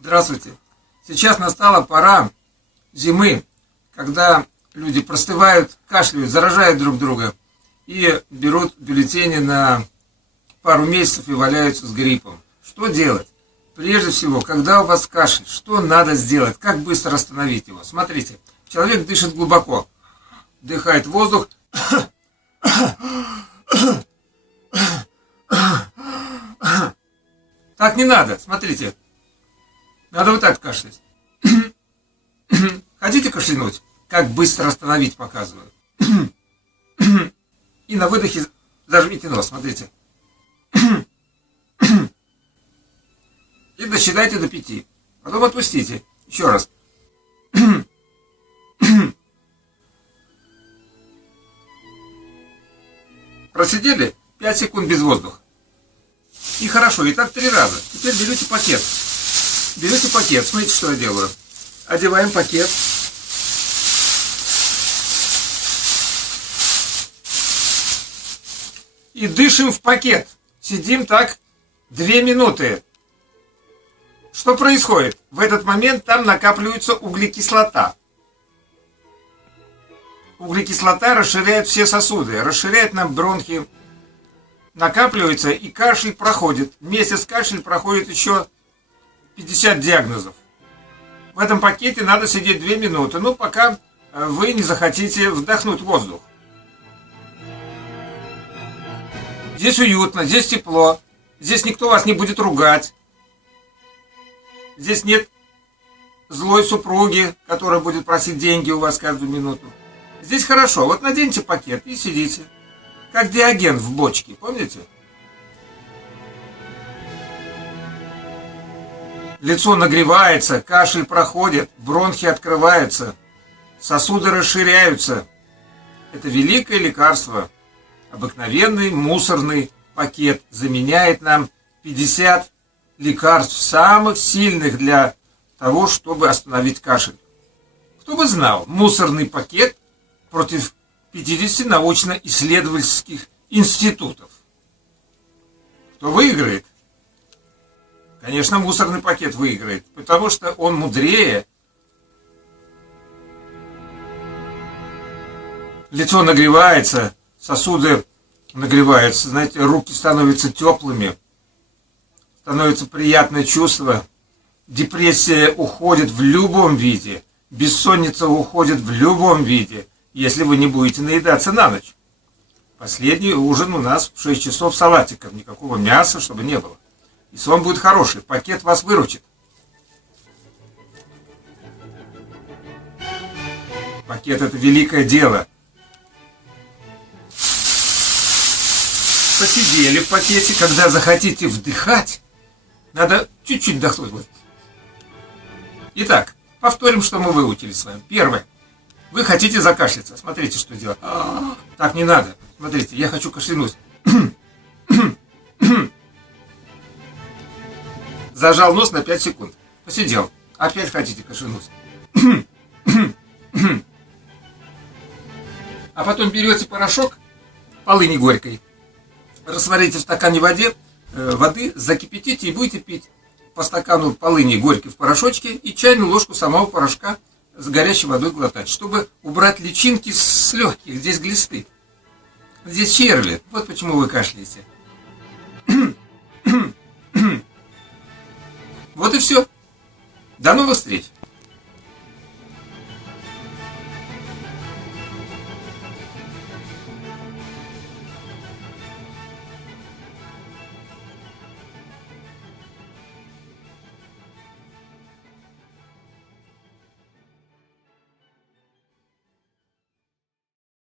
Здравствуйте. Сейчас настала пора зимы, когда люди простывают, кашляют, заражают друг друга и берут бюллетени на пару месяцев и валяются с гриппом. Что делать? Прежде всего, когда у вас кашель, что надо сделать? Как быстро остановить его? Смотрите, человек дышит глубоко, вдыхает воздух. Так не надо, смотрите. Надо вот так кашлять. Хотите кашлянуть? Как быстро остановить, показываю. И на выдохе зажмите нос, смотрите. И досчитайте до 5. Потом отпустите. Еще раз. Просидели 5 секунд без воздуха. И хорошо, и так 3 раза. Теперь берете пакет. Берете пакет. Смотрите, что я делаю. Одеваем пакет. И дышим в пакет. Сидим так 2 минуты. Что происходит? В этот момент там накапливается углекислота. Углекислота расширяет все сосуды, расширяет нам бронхи. Накапливается, и кашель проходит. Месяц кашель проходит еще 50 диагнозов. В этом пакете надо сидеть 2 минуты, ну пока вы не захотите вдохнуть воздух. Здесь уютно, здесь тепло, здесь никто вас не будет ругать. Здесь нет злой супруги, которая будет просить деньги у вас каждую минуту. Здесь хорошо, вот наденьте пакет и сидите. Как Диоген в бочке, помните? Лицо нагревается, кашель проходит, бронхи открываются, сосуды расширяются. Это великое лекарство. Обыкновенный мусорный пакет заменяет нам 50 лекарств, самых сильных для того, чтобы остановить кашель. Кто бы знал, мусорный пакет против 50 научно-исследовательских институтов. Кто выиграет? Конечно, мусорный пакет выиграет, потому что он мудрее. Лицо нагревается, сосуды нагреваются, знаете, руки становятся теплыми, становится приятное чувство. Депрессия уходит в любом виде, бессонница уходит в любом виде, если вы не будете наедаться на ночь. Последний ужин у нас в 6 часов салатиков, никакого мяса, чтобы не было. И сон будет хороший, пакет вас выручит. Пакет — это великое дело. Посидели в пакете, когда захотите вдыхать, надо чуть-чуть вдохнуть. Итак, повторим, что мы выучили с вами. Первое. Вы хотите закашляться. Смотрите, что делать. Так не надо. Смотрите, я хочу кашлянуть. Зажал нос на 5 секунд. Посидел. Опять хотите кашлянуть. А потом берете порошок полыни горькой, растворите в стакане воды, закипятите и будете пить по стакану полыни горькой в порошочке и чайную ложку самого порошка с горячей водой глотать, чтобы убрать личинки с легких. Здесь глисты, здесь черви. Вот почему вы кашляете. Вот и все. До новых встреч.